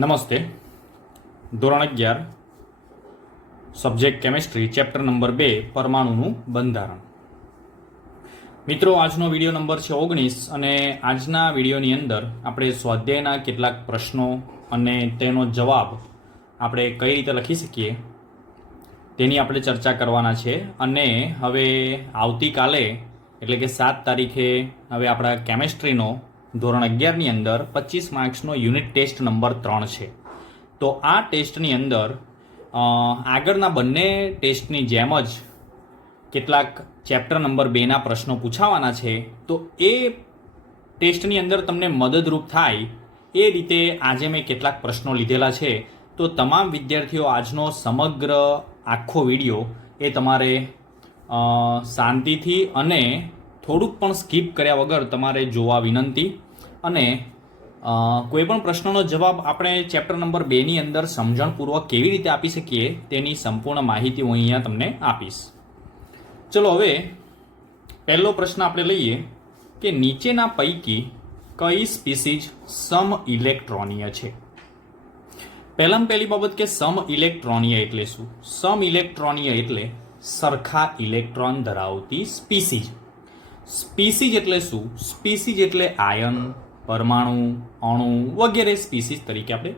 નમસ્તે. ધોરણ 11 subject chemistry chapter number 2 પરમાણુનું બંધારણ. મિત્રો, આજનો વિડીયો નંબર છે 19 અને આજના વિડીયોની અંદર આપણે સ્વાધ્યાયના કેટલાક પ્રશ્નો અને તેનો જવાબ આપણે કઈ રીતે લખી શકીએ તેની આપણે ચર્ચા કરવાના છે. અને હવે આવતીકાલે એટલે કે 7 તારીખે હવે આપણા કેમેસ્ટ્રીનો ધોરણ 11ની અંદર 25 માર્ક્સનો યુનિટ ટેસ્ટ નંબર 3 છે. તો આ ટેસ્ટની અંદર આગળના બંને ટેસ્ટની જેમ જ કેટલાક ચેપ્ટર નંબર 2ના પ્રશ્નો પૂછાવાના છે. તો એ ટેસ્ટની અંદર તમને મદદરૂપ થાય એ રીતે આજે મેં કેટલાક પ્રશ્નો લીધેલા છે. તો તમામ વિદ્યાર્થીઓ આજનો સમગ્ર આખો વિડીયો એ તમારે શાંતિથી અને થોડુંક પણ સ્કીપ કર્યા વગર તમારે જોવા વિનંતી. અને કોઈ પણ પ્રશ્નનો જવાબ આપણે ચેપ્ટર નંબર 2ની અંદર સમજણપૂર્વક કેવી રીતે આપી શકીએ તેની સંપૂર્ણ માહિતી હું અહીંયા તમને આપીશ. ચલો, હવે પહેલો પ્રશ્ન આપણે લઈએ કે નીચેના પૈકી કઈ સ્પીસીઝ સમ ઇલેક્ટ્રોનીય છે. પહેલામાં પહેલી બાબત કે સમ ઇલેક્ટ્રોનીય એટલે શું? સમ ઇલેક્ટ્રોનીય એટલે સરખા ઇલેક્ટ્રોન ધરાવતી સ્પીસીઝ. સ્પીસીઝ એટલે શું? સ્પીસીઝ એટલે આયન, પરમાણુ, અણુ વગેરે સ્પીસીઝ તરીકે આપણે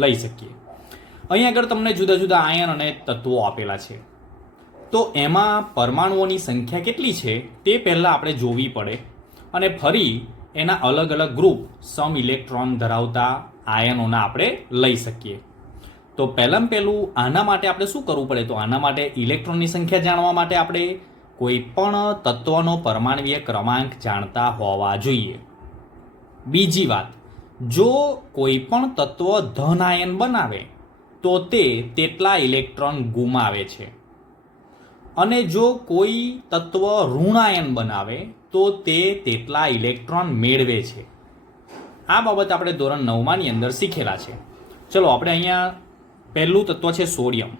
લઈ શકીએ. અહીં આગળ તમને જુદા જુદા આયન અને તત્વો આપેલા છે. તો એમાં પરમાણુઓની સંખ્યા કેટલી છે તે પહેલાં આપણે જોવી પડે અને ફરી એના અલગ અલગ ગ્રુપ સમ ઇલેક્ટ્રોન ધરાવતા આયનોના આપણે લઈ શકીએ. તો પહેલાં પહેલું આના માટે આપણે શું કરવું પડે? તો આના માટે ઇલેક્ટ્રોનની સંખ્યા જાણવા માટે આપણે કોઈ પણ તત્વનો પરમાણ્વીય ક્રમાંક જાણતા હોવા જોઈએ. બીજી વાત, જો કોઈ પણ તત્વ ધન આયન બનાવે તો તે તેટલા ઇલેક્ટ્રોન ગુમાવે છે, અને જો કોઈ તત્વ ઋણ આયન બનાવે તો તે તેટલા ઇલેક્ટ્રોન મેળવે છે. આ બાબત આપણે ધોરણ 9માની અંદર શીખેલા છે. ચલો, આપણે અહીંયા પહેલું તત્વ છે સોડિયમ.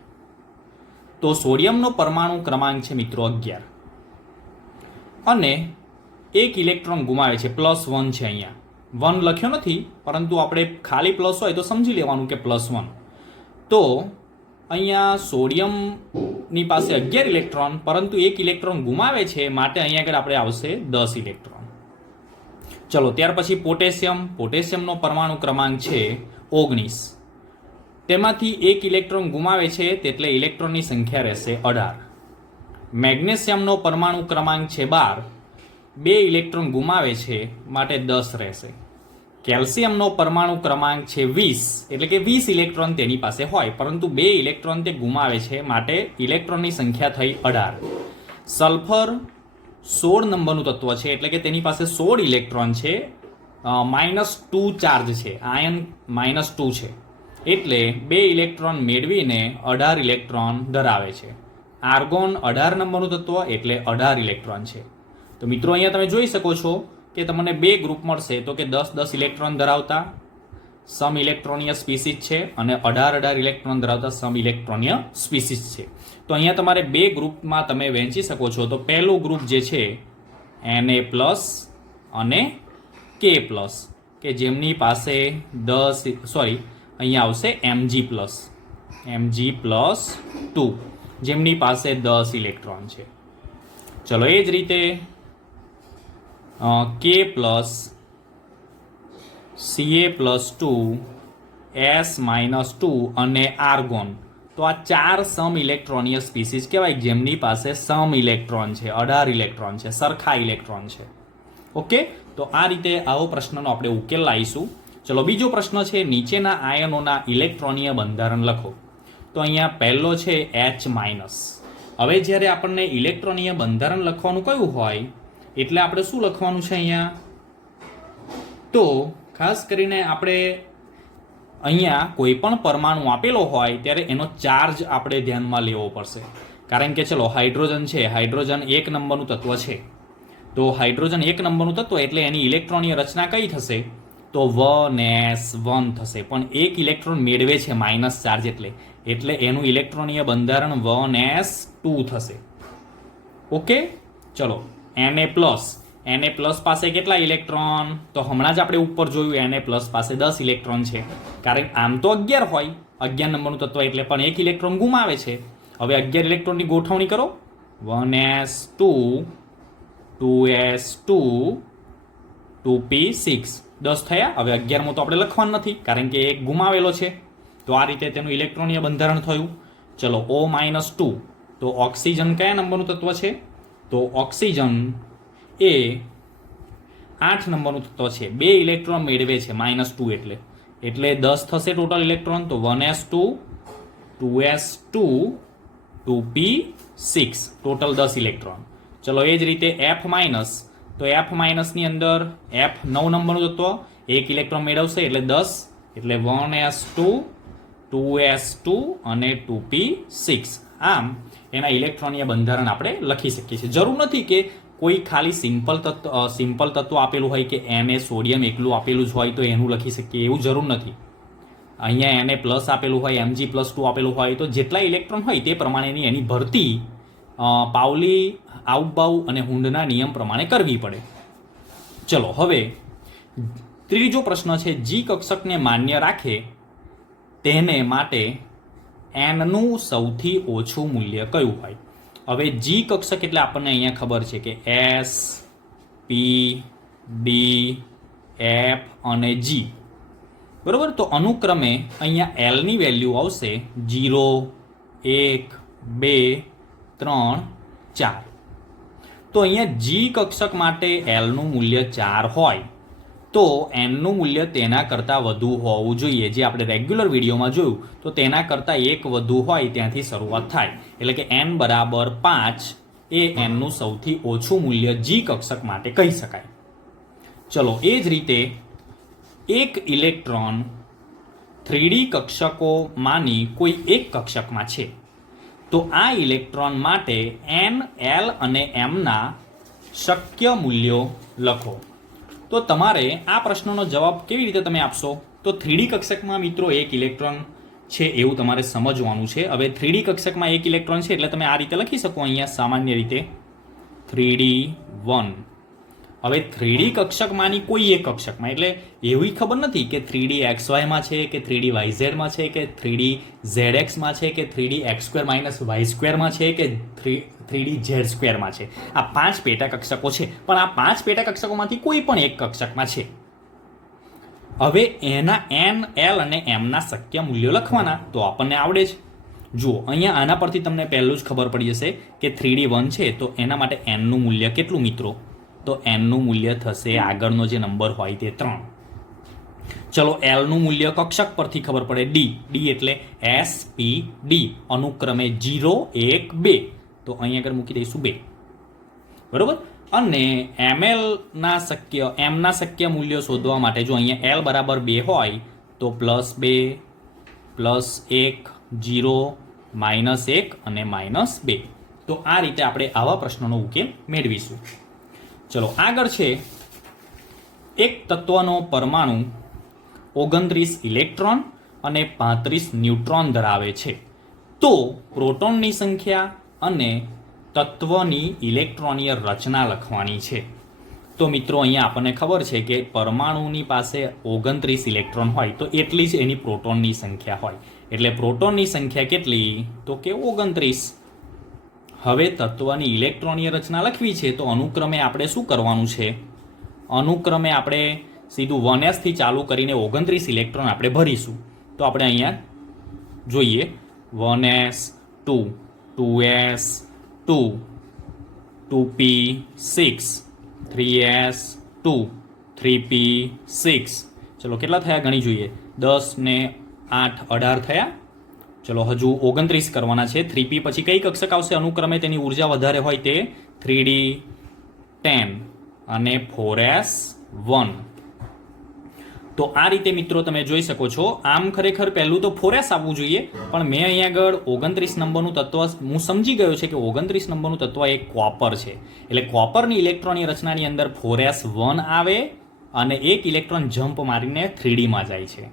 તો સોડિયમનો પરમાણુ ક્રમાંક છે મિત્રો 11 અને 1 ઇલેક્ટ્રોન ગુમાવે છે. +1 છે. અહીંયા 1 લખ્યો નથી, પરંતુ આપણે ખાલી પ્લસ હોય તો સમજી લેવાનું કે +1. તો અહીંયા સોડિયમની પાસે 11 ઇલેક્ટ્રોન પરંતુ 1 ઇલેક્ટ્રોન ગુમાવે છે, માટે અહીંયા આગળ આપણે આવશે 10 ઇલેક્ટ્રોન. ચલો, ત્યાર પછી પોટેશિયમ. પોટેશિયમનો પરમાણુ ક્રમાંક છે 19. તેમાંથી 1 ઇલેક્ટ્રોન ગુમાવે છે, તેટલે ઇલેક્ટ્રોનની સંખ્યા રહેશે 18. મેગ્નેશિયમનો પરમાણુ ક્રમાંક છે 12. 2 ઇલેક્ટ્રોન ગુમાવે છે, માટે 10 રહેશે. કેલ્શિયમનો પરમાણુ ક્રમાંક છે 20, એટલે કે 20 ઇલેક્ટ્રોન તેની પાસે હોય, પરંતુ 2 ઇલેક્ટ્રોન તે ગુમાવે છે, માટે ઇલેક્ટ્રોનની સંખ્યા થઈ 18. સલ્ફર 16 નંબરનું તત્વ છે, એટલે કે તેની પાસે 16 ઇલેક્ટ્રોન છે. -2 ચાર્જ છે, આયન -2 છે, એટલે 2 ઇલેક્ટ્રોન મેળવીને 18 ઇલેક્ટ્રોન ધરાવે છે. આર્ગોન 18 નંબરનું તત્વ, એટલે 18 ઇલેક્ટ્રોન છે. તો મિત્રો, અહીંયા તમે જોઈ શકો છો કે તમને 2 ગ્રુપ મળશે, તો કે 10-10 ઇલેક્ટ્રોન ધરાવતા સમ ઇલેક્ટ્રોનીય સ્પીસીઝ છે અને 18-18 ઇલેક્ટ્રોન ધરાવતા સમ ઇલેક્ટ્રોનીય સ્પીસીઝ છે. તો અહીંયા તમારે 2 ગ્રુપમાં તમે વહેંચી શકો છો. તો પહેલું ગ્રુપ જે છે Na+ અને K+, કે જેમની પાસે અહીંયા આવશે Mg+2, જેમની પાસે 10 ઇલેક્ટ્રોન છે. ચલો, એ જ રીતે K+, Ca+2, S-2 અને આર્ગોન. તો આ 4 સમ ઇલેક્ટ્રોનીય સ્પીસીઝ કહેવાય, જેમની પાસે સમ ઇલેક્ટ્રોન છે, 18 ઇલેક્ટ્રોન છે, સરખા ઇલેક્ટ્રોન છે. ઓકે, તો આ રીતે આવો પ્રશ્નનો આપણે ઉકેલ લાવીશું. ચલો, બીજો પ્રશ્ન છે નીચેના આયનોના ઇલેક્ટ્રોનીય બંધારણ લખો. તો અહીંયા પહેલો છે H-. હવે જ્યારે આપણને ઇલેક્ટ્રોનીય બંધારણ લખવાનું કયું હોય એટલે આપણે શું લખવાનું છે અહીંયા? તો ખાસ કરીને આપણે અહીંયા કોઈ પણ પરમાણુ આપેલો હોય ત્યારે એનો ચાર્જ આપણે ધ્યાનમાં લેવો પડશે. કારણ કે ચલો, હાઇડ્રોજન છે, હાઇડ્રોજન 1 નંબરનું તત્વ છે. તો હાઇડ્રોજન 1 નંબરનું તત્વ એટલે એની ઇલેક્ટ્રોનીય રચના કઈ થશે? તો 1s1 થશે. પણ 1 ઇલેક્ટ્રોન મેળવે છે માઇનસ ચાર્જ, એટલે એનું ઇલેક્ટ્રોનીય બંધારણ 1s2 થશે. ઓકે, ચલો, Na+. Na+ પાસે કેટલા ઇલેક્ટ્રોન? તો હમણાં જ આપણે ઉપર જોયું Na+ પાસે 10 ઇલેક્ટ્રોન છે. કારણ આમ તો 11 હોય, 11 નંબરનું તત્વ એટલે, પણ એક ઇલેક્ટ્રોન ગુમાવે છે. હવે 11 ઇલેક્ટ્રોનની ગોઠવણી કરો. 1s2 2s2 2p6 10 થયા. હવે 11 તો આપણે લખવાનું નથી કારણ કે એક ગુમાવેલો છે. તો આ રીતે તેનું ઇલેક્ટ્રોનીય બંધારણ થયું. ચલો O-2 તો ઓક્સિજન કયા નંબરનું તત્વ છે? તો ઓક્સિજન એ 8 નંબરનું તત્વ છે. 2 ઇલેક્ટ્રોન મેળવે છે -2 એટલે 10 થશે ટોટલ ઇલેક્ટ્રોન. તો 1s2 2s2 2p6 total 10 electron. ચલો એ જ રીતે F- તો F- ની અંદર F 9 નંબરનું તત્વ, 1 ઇલેક્ટ્રોન મેળવશે એટલે 10 એટલે 1s2 2s2 અને 2p6. આમ એના ઇલેક્ટ્રોનીય બંધારણ આપણે લખી શકીએ છીએ. જરૂર નથી કે કોઈ ખાલી સિમ્પલ તત્વ આપેલું હોય કે Na સોડિયમ એકલું આપેલું જ હોય તો એનું લખી શકીએ, એવું જરૂર નથી. અહીંયા Na+ આપેલું હોય, Mg+2 આપેલું હોય તો જેટલા ઇલેક્ટ્રોન હોય તે પ્રમાણેની એની ભરતી પાઉલી, આઉટબાઉ અને હુન્ડના નિયમ પ્રમાણે કરવી પડે. ચલો હવે ત્રીજો પ્રશ્ન છે, જી કક્ષકને માન્ય રાખે તેને માટે Nનું સૌથી ઓછું મૂલ્ય કયું હોય? હવે જી કક્ષક એટલે આપણને અહીંયા ખબર છે કે S, P, D, F અને G. બરોબર. તો અનુક્રમે અહીંયા L ની વેલ્યુ આવશે 0, 1, 2, 3, 4. તો અહીંયા જી કક્ષક માટે L નું મૂલ્ય 4 હોય તો Nનું મૂલ્ય તેના કરતાં વધુ હોવું જોઈએ. જે આપણે રેગ્યુલર વિડીયોમાં જોયું તો તેના કરતાં 1 વધુ હોય ત્યાંથી શરૂઆત થાય. એટલે કે N બરાબર 5 એ Nનું સૌથી ઓછું મૂલ્ય જી કક્ષક માટે કહી શકાય. ચલો એ જ રીતે એક ઇલેક્ટ્રોન 3D કક્ષકોમાંની કોઈ એક કક્ષકમાં છે તો આ ઇલેક્ટ્રોન માટે N, L અને Mના શક્ય મૂલ્યો લખો. તો તમારે આ પ્રશ્નનો જવાબ કેવી રીતે તમે આપશો? તો 3D કક્ષકમાં મિત્રો એક ઇલેક્ટ્રોન છે એવું તમારે સમજવાનું છે. હવે 3D કક્ષકમાં એક ઇલેક્ટ્રોન છે એટલે તમે આ રીતે લખી શકો અહીંયા સામાન્ય રીતે 3D1. હવે 3D કક્ષકમાંની કોઈ એક કક્ષકમાં, એટલે એવી ખબર નથી કે 3D XY માં છે કે 3D YZ માં છે કે 3D ZX માં છે કે 3D X² - Y² માં છે કે 3D Z² માં છે. આ 5 પેટા કક્ષકો છે, પણ આ 5 પેટા કક્ષકોમાંથી કોઈ પણ એક કક્ષકમાં છે. હવે એના N, L અને M ના શક્ય મૂલ્યો લખવાના. તો આપણને આવડે જ. જુઓ અહીંયા આના પરથી તમને પહેલું જ ખબર પડી જશે કે 3D1 છે તો એના માટે N નું મૂલ્ય કેટલું મિત્રો? તો N નું મૂલ્ય થશે આગળનો જે નંબર હોય તે 3. ચલો L નું મૂલ્ય કક્ષક પરથી ખબર પડે D એટલે S, P, D અનુક્રમે 0, 1, 2. તો અહીં આગળ મૂકી દઈશું 2. બરોબર. અને Mના શક્ય મૂલ્યો શોધવા માટે જો અહીંયા L બરાબર 2 હોય તો +2, +1, 0, -1 અને -2. તો આ રીતે આપણે આવા પ્રશ્નોનો ઉકેલ મેળવીશું. ચલો આગળ છે, એક તત્વનો પરમાણુ 29 ઇલેક્ટ્રોન અને 35 ન્યુટ્રોન ધરાવે છે તો પ્રોટોનની સંખ્યા અને તત્વની ઇલેક્ટ્રોનીય રચના લખવાની છે. તો મિત્રો અહીંયા આપણને ખબર છે કે પરમાણુની પાસે 29 ઇલેક્ટ્રોન હોય તો એટલી જ એની પ્રોટોનની સંખ્યા હોય. એટલે પ્રોટોનની સંખ્યા કેટલી? તો કે 29. હવે તત્વની ઇલેક્ટ્રોનીય રચના લખવી છે તો અનુક્રમે આપણે શું કરવાનું છે? અનુક્રમે આપણે સીધું 1s થી ચાલુ કરીને 29 ઇલેક્ટ્રોન આપણે ભરીશું. તો આપણે અહીંયા જોઈએ 1s 2 2s 2 2p6 3s 2 3p6. ચલો કેટલા થયા ગણી જોઈએ. 10 ને 8 18 થયા. ચલો હજુ 29 કરવાના છે. 3p પછી કઈ કક્ષક આવશે અનુક્રમે તેની ઉર્જા વધારે હોય તે? 3d10 અને 4s1. તો આ રીતે મિત્રો તમે જોઈ શકો છો. આમ ખરેખર પહેલું તો 4s આવવું જોઈએ પણ મેં અહીંયા આગળ 29 નંબરનું તત્વ હું સમજી ગયો છે કે 29 નંબરનું તત્વ એક કોપર છે. એટલે કોપરની ઇલેક્ટ્રોનની રચનાની અંદર 4s1 આવે અને એક ઇલેક્ટ્રોન જમ્પ મારીને 3dમાં જાય છે.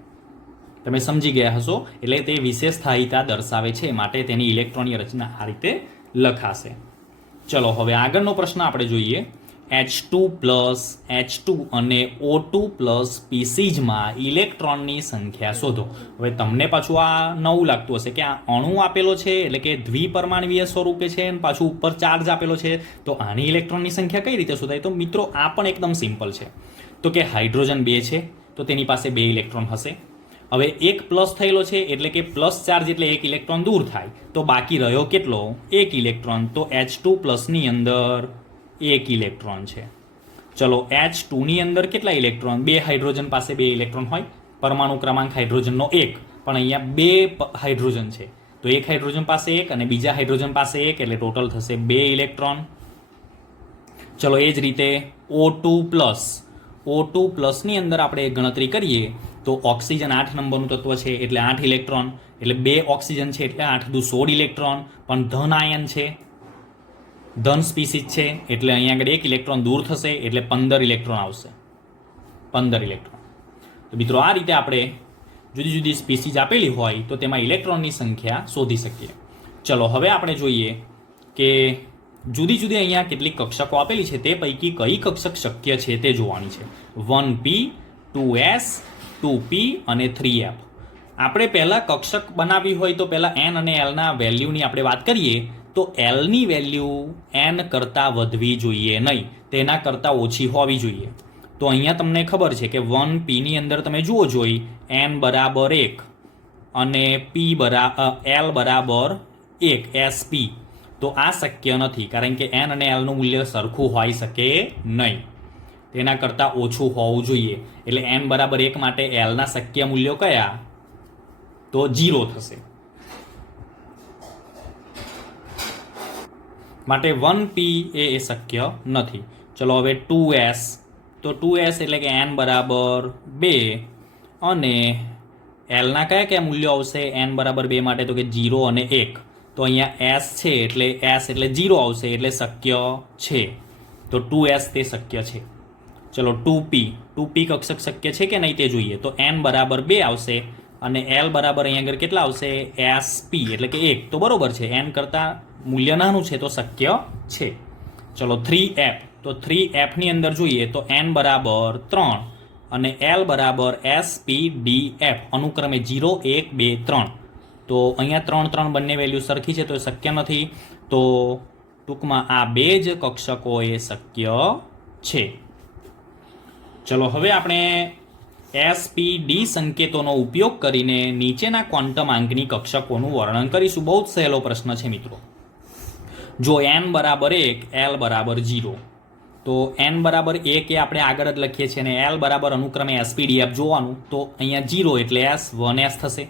તમે સમજી ગયા હશો. એટલે તે વિશેષસ્થાયિતા દર્શાવે છે માટે તેની ઇલેક્ટ્રોનની રચના આ રીતે લખાશે. ચલો હવે આગળનો પ્રશ્ન આપણે જોઈએ. H2 પ્લસ H2 અને O2 પ્લસ સ્પીસીઝમાં ઇલેક્ટ્રોનની સંખ્યા શોધો. હવે તમને પાછું આ નવું લાગતું હશે કે આ અણુ આપેલો છે એટલે કે દ્વિપરમાણવીય સ્વરૂપે છે અને પાછું ઉપર ચાર્જ આપેલો છે, તો આની ઇલેક્ટ્રોનની સંખ્યા કઈ રીતે શોધાય? તો મિત્રો આ પણ એકદમ સિમ્પલ છે. તો કે હાઇડ્રોજન 2 છે તો તેની પાસે 2 ઇલેક્ટ્રોન હશે. હવે એક પ્લસ થયેલો છે એટલે કે પ્લસ ચાર્જ એટલે એક ઇલેક્ટ્રોન દૂર થાય, તો બાકી રહ્યો કેટલો? 1 ઇલેક્ટ્રોન. તો H2 પ્લસની અંદર 1 ઇલેક્ટ્રોન છે. ચલો H2 ની અંદર કેટલા ઇલેક્ટ્રોન? 2 હાઇડ્રોજન પાસે 2 ઇલેક્ટ્રોન હોય, પરમાણુ ક્રમાંક હાઇડ્રોજનનો 1, પણ અહીંયા 2 હાઇડ્રોજન છે તો એક હાઇડ્રોજન પાસે 1 અને બીજા હાઇડ્રોજન પાસે 1 એટલે ટોટલ થશે 2 ઇલેક્ટ્રોન. ચલો એ જ રીતે O2 પ્લસની અંદર આપણે ગણતરી કરીએ તો ઓક્સિજન 8 નંબરનું તત્વ છે એટલે 8 ઇલેક્ટ્રોન, એટલે 2 ઓક્સિજન છે એટલે 8 દુ 16 ઇલેક્ટ્રોન, પણ ધન આયન છે, ધન સ્પીસીઝ છે એટલે અહીંયા આગળ 1 ઇલેક્ટ્રોન દૂર થશે એટલે 15 ઇલેક્ટ્રોન આવશે. 15 ઇલેક્ટ્રોન. તો મિત્રો આ રીતે આપણે જુદી જુદી સ્પીસીઝ આપેલી હોય તો તેમાં ઇલેક્ટ્રોનની સંખ્યા શોધી શકીએ. ચલો હવે આપણે જોઈએ કે જુદી જુદી અહીંયા કેટલીક કક્ષકો આપેલી છે તે પૈકી કઈ કક્ષક શક્ય છે તે જોવાની છે. 1p, 2s, 2p અને 3f. આપણે પહેલા કક્ષક બનાવવી હોય તો પહેલા n અને l ના વેલ્યુની આપણે વાત કરીએ તો l ની વેલ્યુ n કરતાં વધવી જોઈએ નહીં, તેના કરતાં ઓછી હોવી જોઈએ. તો અહીંયા તમને ખબર છે કે 1p ની અંદર તમે જુઓ જોઈ n બરાબર 1 અને l બરાબર 1 sp. તો આ શક્ય નથી કારણ કે n અને l નું મૂલ્ય સરખું હોઈ શકે નહીં, તેના કરતાં ઓછું હોવું જોઈએ. એટલે n બરાબર 1 માટે l ના શક્ય મૂલ્યો કયા? તો 0 થશે. માટે 1p એ શક્ય નથી. ચલો હવે 2s, તો 2s એટલે કે n બરાબર 2 અને l ના કયા કયા મૂલ્યો આવશે n બરાબર 2 માટે? તો કે 0 અને 1. તો અહીંયા s છે એટલે s એટલે 0 આવશે એટલે શક્ય છે. તો 2s તે શક્ય છે. ચલો 2p કક્ષક શક્ય છે કે નહીં તે જોઈએ. તો n બરાબર 2 આવશે અને l બરાબર અહીંયા આગળ કેટલા આવશે? sp એટલે કે 1. તો બરોબર છે, n કરતાં મૂલ્ય નાનું છે તો શક્ય છે. ચલો 3f, તો 3f ની અંદર જોઈએ તો n બરાબર 3 અને l બરાબર spdf અનુક્રમે 0 1 2 3. તો અહીંયા 3 3 બંને વેલ્યુ સરખી છે તો એ શક્ય નથી. તો ટૂંકમાં આ બે જ કક્ષકો એ શક્ય છે. ચલો હવે આપણે SPD સંકેતોનો ઉપયોગ કરીને નીચેના ક્વોન્ટમ આંકની કક્ષકોનું વર્ણન કરીશું. બહુ જ સહેલો પ્રશ્ન છે મિત્રો. જો n બરાબર 1 l બરાબર 0, તો n બરાબર 1 એ આપણે આગળ જ લખીએ છીએ અને l બરાબર અનુક્રમે SPDF જોવાનું, તો અહીંયા 0 એટલે s 1s થશે.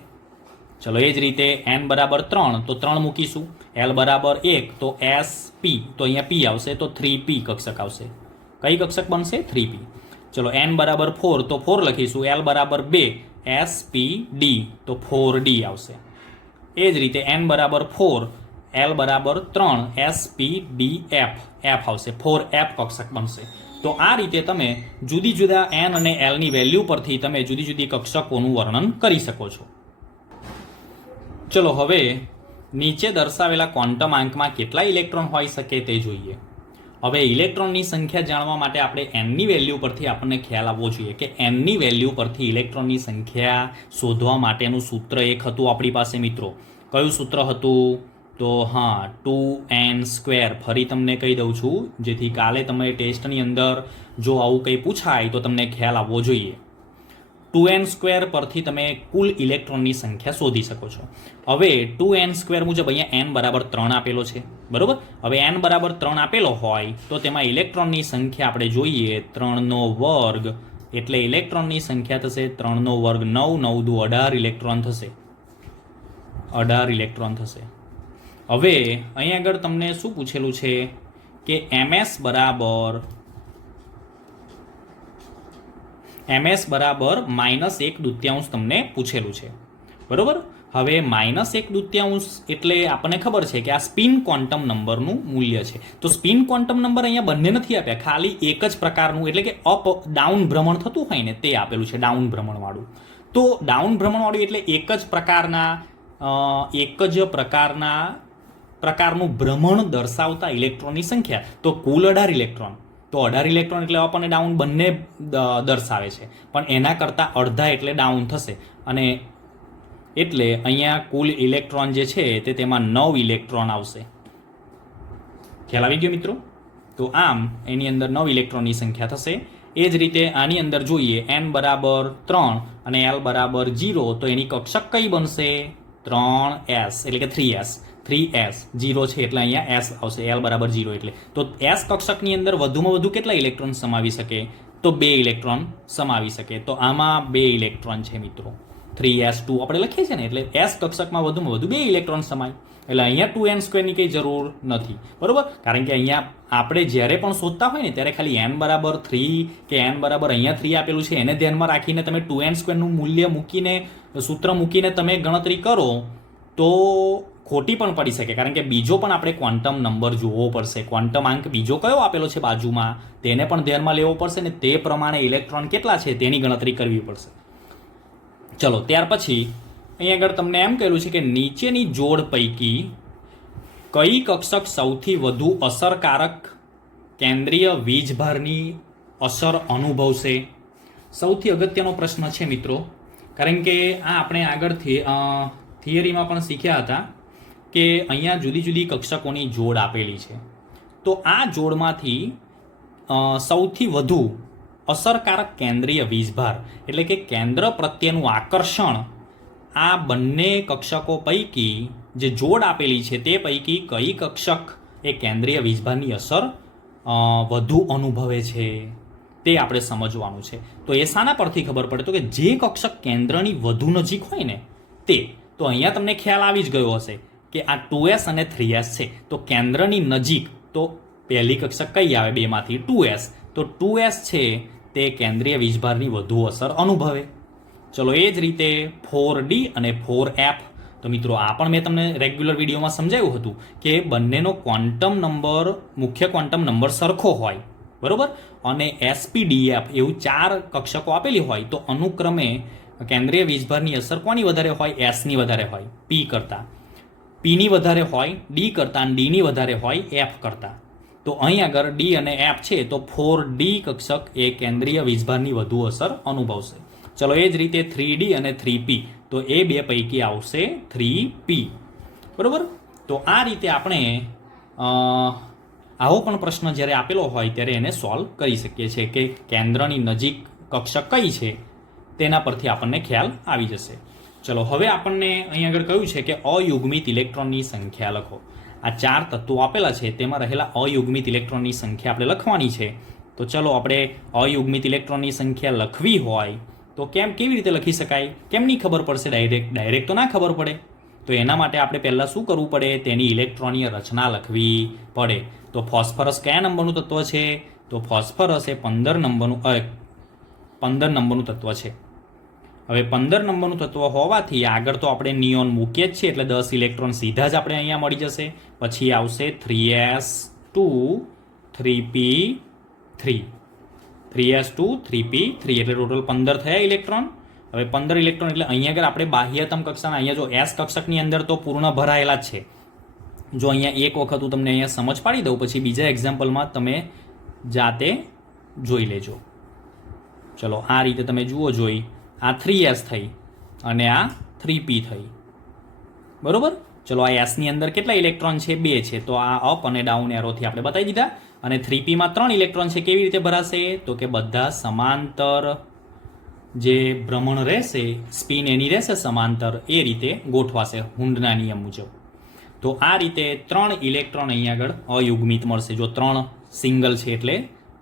ચલો એ જ રીતે n બરાબર 3 તો 3 મૂકીશું, l બરાબર 1 તો SP તો અહીંયા p આવશે તો 3p કક્ષક આવશે. કઈ કક્ષક બનશે? 3p. ચલો n બરાબર 4 તો 4 લખીશું, l બરાબર 2 SPD તો 4d આવશે. એ જ રીતે n બરાબર 4 l બરાબર 3 SPDF f આવશે, 4f કક્ષક બનશે. તો આ રીતે તમે જુદી જુદા n અને l ની વેલ્યુ પરથી તમે જુદી જુદી કક્ષકોનું વર્ણન કરી શકો છો. ચલો હવે નીચે દર્શાવેલા ક્વોન્ટમ આંકમાં કેટલા ઇલેક્ટ્રોન હોઈ શકે તે જોઈએ. હવે ઇલેક્ટ્રોનની સંખ્યા જાણવા માટે આપણે nની વેલ્યુ પરથી આપણને ખ્યાલ આવવો જોઈએ કે nની વેલ્યુ પરથી ઇલેક્ટ્રોનની સંખ્યા શોધવા માટેનું સૂત્ર એક હતું આપણી પાસે મિત્રો. કયું સૂત્ર હતું? તો હા, 2n². ફરી તમને કહી દઉં છું જેથી કાલે તમે ટેસ્ટની અંદર જો આવું કંઈ પૂછાય તો તમને ખ્યાલ આવવો જોઈએ. 2n² પરથી તમે કુલ ઇલેક્ટ્રોનની સંખ્યા શોધી શકો છો. હવે 2n² મુજબ અહીંયા n બરાબર 3 આપેલો છે, બરોબર. હવે n બરાબર 3 આપેલો હોય તો તેમાં ઇલેક્ટ્રોનની સંખ્યા આપણે જોઈએ 3નો વર્ગ, એટલે ઇલેક્ટ્રોનની સંખ્યા થશે 3નો વર્ગ 9 9 દુ 18 ઇલેક્ટ્રોન થશે. 18 ઇલેક્ટ્રોન થશે. હવે અહીંયા આગળ તમને શું પૂછેલું છે કે ms બરાબર -1/2 તમને પૂછેલું છે, બરોબર. હવે -1/2 એટલે આપણને ખબર છે કે આ સ્પિન ક્વોન્ટમ નંબરનું મૂલ્ય છે. તો સ્પિન ક્વોન્ટમ નંબર અહીંયા બંને નથી આપ્યા, ખાલી એક જ પ્રકારનું એટલે કે અપ ડાઉન ભ્રમણ થતું હોય ને તે આપેલું છે, ડાઉન ભ્રમણવાળું. તો ડાઉન ભ્રમણવાળું એટલે એક જ પ્રકારનું ભ્રમણ દર્શાવતા ઇલેક્ટ્રોનની સંખ્યા. તો કુલ 18 ઇલેક્ટ્રોન. તો 18 ઇલેક્ટ્રોન એટલે અપ અને ડાઉન બંને દર્શાવે છે, પણ એના કરતાં અડધા એટલે ડાઉન થશે, અને એટલે અહીંયા કુલ ઇલેક્ટ્રોન જે છે તે તેમાં 9 ઇલેક્ટ્રોન આવશે. ખ્યાલ આવી ગયો મિત્રો? તો આમ એની અંદર 9 ઇલેક્ટ્રોનની સંખ્યા થશે. એ જ રીતે આની અંદર જોઈએ n બરાબર 3 અને l બરાબર 0, તો એની કક્ષક કઈ બનશે? 3s એટલે કે 3s 0 છે એટલે અહીંયા s આવશે, l બરાબર 0 એટલે. તો s કક્ષકની અંદર વધુમાં વધુ કેટલા ઇલેક્ટ્રોન સમાવી શકે? તો 2 ઇલેક્ટ્રોન સમાવી શકે. તો આમાં 2 ઇલેક્ટ્રોન છે મિત્રો. 3s2 આપણે લખીએ છીએ ને, એટલે s કક્ષકમાં વધુમાં વધુ 2 ઇલેક્ટ્રોન સમાય, એટલે અહીંયા 2n² ની કંઈ જરૂર નથી, બરોબર? કારણ કે અહીંયા આપણે જ્યારે પણ શોધતા હોય ને ત્યારે ખાલી n બરાબર 3 કે n બરાબર અહીંયા 3 આપેલું છે એને ધ્યાનમાં રાખીને તમે 2n² નું મૂલ્ય મૂકીને, સૂત્ર મૂકીને તમે ગણતરી કરો તો ખોટી પણ પડી શકે, કારણ કે બીજો પણ આપણે ક્વોન્ટમ નંબર જોવો પડશે. ક્વોન્ટમ આંક બીજો કયો આપેલો છે બાજુમાં તેને પણ ધ્યાનમાં લેવો પડશે ને તે પ્રમાણે ઇલેક્ટ્રોન કેટલા છે તેની ગણતરી કરવી પડશે. ચલો, ત્યાર પછી અહીં આગળ તમને એમ કહેલું છે કે નીચેની જોડ પૈકી કઈ કક્ષક સૌથી વધુ અસરકારક કેન્દ્રીય વીજભારની અસર અનુભવશે? સૌથી અગત્યનો પ્રશ્ન છે મિત્રો, કારણ કે આ આપણે આગળથી થિયરીમાં પણ શીખ્યા હતા કે અહીંયા જુદી જુદી કક્ષકોની જોડ આપેલી છે. તો આ જોડમાંથી સૌથી વધુ અસરકારક કેન્દ્રીય વીજભાર એટલે કે કેન્દ્ર પ્રત્યેનું આકર્ષણ આ બંને કક્ષકો પૈકી જે જોડ આપેલી છે તે પૈકી કઈ કક્ષક એ કેન્દ્રીય વીજભારની અસર વધુ અનુભવે છે તે આપણે સમજવાનું છે. તો એ શાના પરથી ખબર પડે? તો કે જે કક્ષક કેન્દ્રની વધુ નજીક હોય ને તે. તો અહીંયા તમને ખ્યાલ આવી જ ગયો હશે કે આ 2s અને 3s છે, તો કેન્દ્રની નજીક તો પહેલી કક્ષક કઈ આવે બેમાંથી? 2s. તો 2s છે તે કેન્દ્રીય વીજભારની વધુ અસર અનુભવે. ચલો, એ જ રીતે 4d અને 4f. તો મિત્રો આ પણ મેં તમને રેગ્યુલર વિડીયોમાં સમજાવ્યું હતું કે બંનેનો ક્વોન્ટમ નંબર, મુખ્ય ક્વોન્ટમ નંબર સરખો હોય, બરોબર, અને sp,df એવું 4 કક્ષકો આપેલી હોય તો અનુક્રમે કેન્દ્રીય વીજભારની અસર કોની વધારે હોય? s ની વધારે હોય p કરતાં, p ની વધારે હોય d કરતાં, અને d ની વધારે હોય f કરતાં. તો અહીં આગળ d અને f છે તો 4d કક્ષક એ કેન્દ્રીય વીજભારની વધુ અસર અનુભવશે. ચલો, એ જ રીતે 3d અને 3p, તો એ બે પૈકી આવશે 3p, બરોબર. તો આ રીતે આપણે આવો પણ પ્રશ્ન જ્યારે આપેલો હોય ત્યારે એને સોલ્વ કરી શકીએ છીએ કે કેન્દ્રની નજીક કક્ષક કઈ છે તેના પરથી આપણને ખ્યાલ આવી જશે. ચલો, હવે આપણને અહીં આગળ કહ્યું છે કે અયુગ્મિત ઇલેક્ટ્રોનની સંખ્યા લખો. આ 4 તત્વો આપેલા છે તેમાં રહેલા અયુગ્મિત ઇલેક્ટ્રોનની સંખ્યા આપણે લખવાની છે. તો ચલો, આપણે અયુગ્મિત ઇલેક્ટ્રોનની સંખ્યા લખવી હોય તો કેવી રીતે લખી શકાય? કેમની ખબર પડશે? ડાયરેક્ટ તો ના ખબર પડે. તો એના માટે આપણે પહેલાં શું કરવું પડે? તેની ઇલેક્ટ્રોનીય રચના લખવી પડે. તો ફોસ્ફરસ કયા નંબરનું તત્વ છે? તો ફોસ્ફરસ એ 15 નંબરનું તત્વ છે. હવે 15 નંબરનું તત્વ હોવાથી આગળ તો આપણે નિયોન મૂકીએ જ છીએ, એટલે 10 ઇલેક્ટ્રોન સીધા જ આપણે અહીંયા મળી જશે. પછી આવશે 3s2 3p3, 3s2 3p3 એટલે ટોટલ 15 થયા ઇલેક્ટ્રોન. હવે 15 ઇલેક્ટ્રોન એટલે અહીંયા આગળ આપણે બાહ્યતમ કક્ષાના, અહીંયા જો s કક્ષકની અંદર તો પૂર્ણ ભરાયેલા જ છે. જો અહીંયા એક વખત હું તમને અહીંયા સમજ પાડી દઉં, પછી બીજા એક્ઝામ્પલમાં તમે જાતે જોઈ લેજો. ચલો, આ રીતે તમે જુઓ, જોઈ આ 3s થઈ અને આ 3p થઈ, બરોબર. ચલો, આ s ની અંદર કેટલા ઇલેક્ટ્રોન છે? 2 છે. તો આ અપ અને ડાઉન એરોથી આપણે બતાવી દીધા. અને 3p માં 3 ઇલેક્ટ્રોન છે. કેવી રીતે ભરાશે? તો કે બધા સમાંતર જે ભ્રમણ રહેશે, સ્પિન એની રહેશે સમાંતર, એ રીતે ગોઠવાશે હુન્ડના નિયમ મુજબ. તો આ રીતે 3 ઇલેક્ટ્રોન અહીંયા આગળ અયુગ્મિત મળશે. જો 3 સિંગલ છે એટલે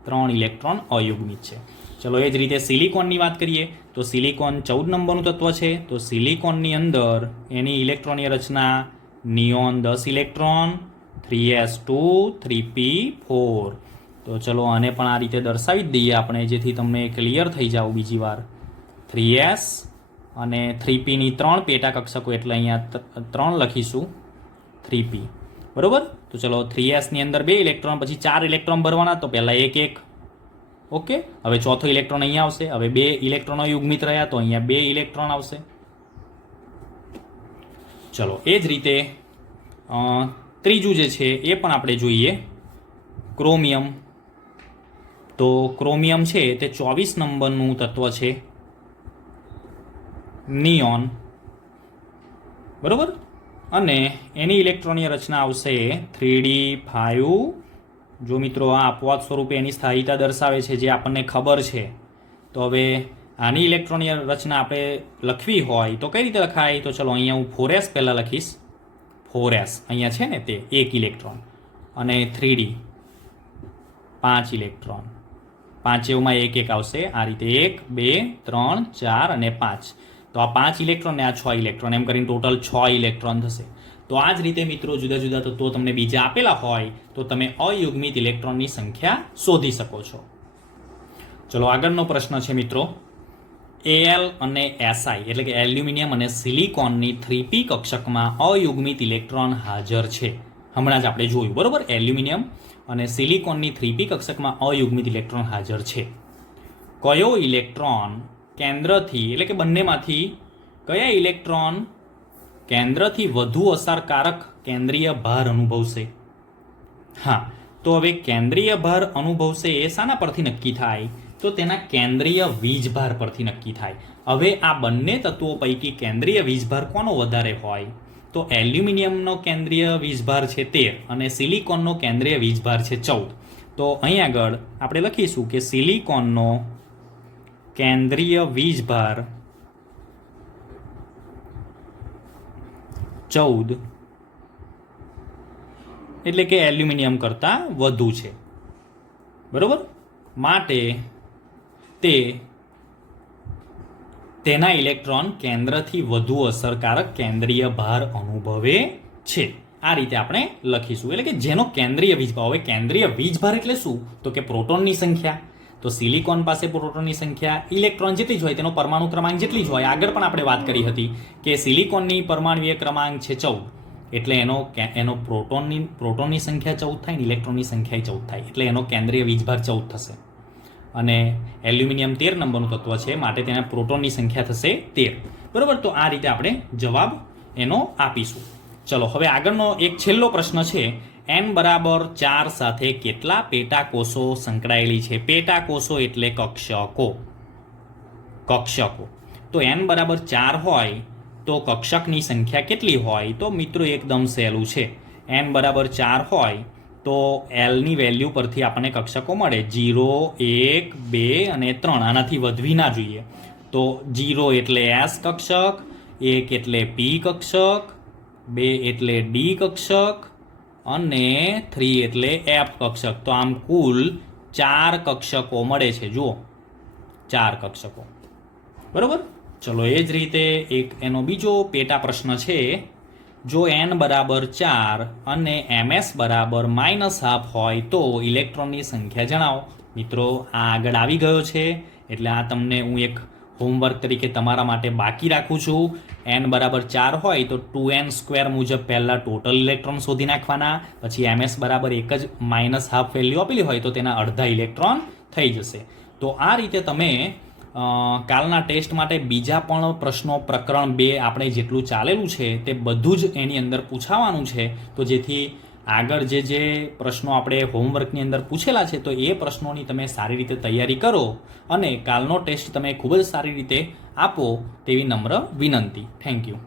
3 ઇલેક્ટ્રોન અયુગ્મિત છે. ચલો, એ જ રીતે સિલિકોનની વાત કરીએ તો સિલિકોન 14 નંબરનું તત્વ છે. તો સિલિકોનની અંદર એની ઇલેક્ટ્રોનની રચના નિયોન 10 ઇલેક્ટ્રોન, 3s2 3p4. તો ચલો, આને પણ આ રીતે દર્શાવી જ દઈએ આપણે, જેથી તમને ક્લિયર થઈ જાવ બીજી વાર. 3s અને 3p ની 3 પેટા કક્ષકો એટલે અહીંયા 3 લખીશું 3p, બરોબર. તો ચલો, 3s ની અંદર 2 ઇલેક્ટ્રોન, પછી 4 ઇલેક્ટ્રોન ભરવાના, તો પહેલા 1 ઓકે. હવે ચોથો ઇલેક્ટ્રોન અહીંયા આવશે. હવે 2 ઇલેક્ટ્રોનો યુગ્મિત રહ્યા તો અહીંયા 2 ઇલેક્ટ્રોન આવશે. ચલો, એ જ રીતે ત્રીજું જે છે એ પણ આપણે જોઈએ, ક્રોમિયમ. તો ક્રોમિયમ છે તે 24 નંબરનું તત્વ છે, નિયોન, બરોબર. અને એની ઇલેક્ટ્રોનીય રચના આવશે 3d5. જો મિત્રો આ અપવાદ સ્વરૂપે એની સ્થાયીતા દર્શાવે છે, જે આપણને ખબર છે. તો હવે આની ઇલેક્ટ્રોનીય રચના આપણે લખવી હોય તો કઈ રીતે લખાય? તો ચલો અહીંયા હું 4s પહેલાં લખીશ. 4s અહીંયા છે ને તે 1 ઇલેક્ટ્રોન, અને 3d 5 ઇલેક્ટ્રોન, 5 એવમાં 1 1 આવશે. આ રીતે 1 2 3 4 અને 5. તો આ 5 ઇલેક્ટ્રોન ને આ 6 ઇલેક્ટ્રોન, એમ કરીને ટોટલ 6 ઇલેક્ટ્રોન થશે. તો આ જ રીતે મિત્રો જુદા જુદા તત્વો તમને બીજા આપેલા હોય તો તમે અયુગ્મિત ઇલેક્ટ્રોનની સંખ્યા શોધી શકો છો. ચલો આગળનો પ્રશ્ન છે મિત્રો, Al અને Si એટલે કે એલ્યુમિનિયમ અને સિલિકોનની 3p કક્ષકમાં અયુગ્મિત ઇલેક્ટ્રોન હાજર છે. હમણાં જ આપણે જોયું, બરોબર. એલ્યુમિનિયમ અને સિલિકોનની 3p કક્ષકમાં અયુગ્મિત ઇલેક્ટ્રોન હાજર છે. કયો ઇલેક્ટ્રોન કેન્દ્રથી એટલે કે બંનેમાંથી કયા ઇલેક્ટ્રોન કેન્દ્રથી વધુ અસરકારક કેન્દ્રીય ભાર અનુભવશે? હા, તો હવે કેન્દ્રીય ભાર અનુભવશે એ શાના પરથી નક્કી થાય? તો તેના કેન્દ્રીય વીજભાર પરથી નક્કી થાય. હવે આ બંને તત્વો પૈકી કેન્દ્રીય વીજભાર કોનો વધારે હોય? તો એલ્યુમિનિયમનો કેન્દ્રીય વીજભાર છે 13 અને સિલિકોનનો કેન્દ્રીય વીજભાર છે 14. તો અહીં આગળ આપણે લખીશું કે સિલિકોનનો કેન્દ્રીય વીજભાર 14 એટલે કે એલ્યુમિનિયમ કરતાં વધુ છે, બરોબર. માટે તેના ઇલેક્ટ્રોન કેન્દ્રથી વધુ અસરકારક કેન્દ્રીય ભાર અનુભવે છે. આ રીતે આપણે લખીશું, એટલે કે જેનો કેન્દ્રીય વીજભાર. હવે કેન્દ્રીય વીજભાર એટલે શું? તો કે પ્રોટોનની સંખ્યા. તો સિલિકોન પાસે પ્રોટોનની સંખ્યા ઇલેક્ટ્રોન જેટલી જ હોય, તેનો પરમાણુ ક્રમાંક જેટલી જ હોય. આગળ પણ આપણે વાત કરી હતી કે સિલિકોનની પરમાણુય ક્રમાંક છે 14, એટલે એનો પ્રોટોનની સંખ્યા 14 થાય ને ઇલેક્ટ્રોનની સંખ્યા 14 થાય, એટલે એનો કેન્દ્રીય વીજભાર 14 થશે. અને એલ્યુમિનિયમ 13 નંબરનું તત્વ છે, માટે તેના પ્રોટોનની સંખ્યા થશે 13, બરોબર. તો આ રીતે આપણે જવાબ એનો આપીશું. ચલો હવે આગળનો એક છેલ્લો પ્રશ્ન છે, n બરાબર 4 સાથે કેટલા પેટાકોષો સંકળાયેલી છે? પેટાકોષો એટલે કક્ષકો. તો n બરાબર 4 હોય તો કક્ષકની સંખ્યા કેટલી હોય? તો મિત્રો એકદમ સહેલું છે. n બરાબર 4 હોય તો એલની વેલ્યુ પરથી આપણને કક્ષકો મળે 0 1 2 અને 3. આનાથી વધવી ના જોઈએ. તો 0 એટલે એસ કક્ષક, 1 એટલે પી કક્ષક, 2 એટલે ડી કક્ષક અને 3 એટલે એફ કક્ષક. તો આમ કુલ 4 કક્ષકો મળે છે. જુઓ 4 કક્ષકો, બરોબર. ચલો એ જ રીતે એક એનો બીજો પેટા પ્રશ્ન છે, જો n બરાબર 4 અને ms બરાબર -½ હોય તો ઇલેક્ટ્રોનની સંખ્યા જણાવો. મિત્રો આ આગળ આવી ગયો છે, એટલે આ તમને હું એક હોમવર્ક તરીકે તમારા માટે બાકી રાખું છું. n બરાબર 4 હોય તો 2n² મુજબ પહેલાં ટોટલ ઇલેક્ટ્રોન શોધી નાખવાના, પછી ms બરાબર એક જ -½ વેલ્યુ આપેલી હોય તો તેના અડધા ઇલેક્ટ્રોન થઈ જશે. તો આ રીતે તમે કાલના ટેસ્ટ માટે બીજા પણ પ્રશ્નો પ્રકરણ 2 આપણે જેટલું ચાલેલું છે તે બધું જ એની અંદર પૂછાવાનું છે. તો જેથી આગળ જે પ્રશ્નો આપણે હોમવર્કની અંદર પૂછેલા છે તો એ પ્રશ્નોની તમે સારી રીતે તૈયારી કરો અને કાલનો ટેસ્ટ તમે ખૂબ જ સારી રીતે આપો તેવી નમ્ર વિનંતી. Thank you.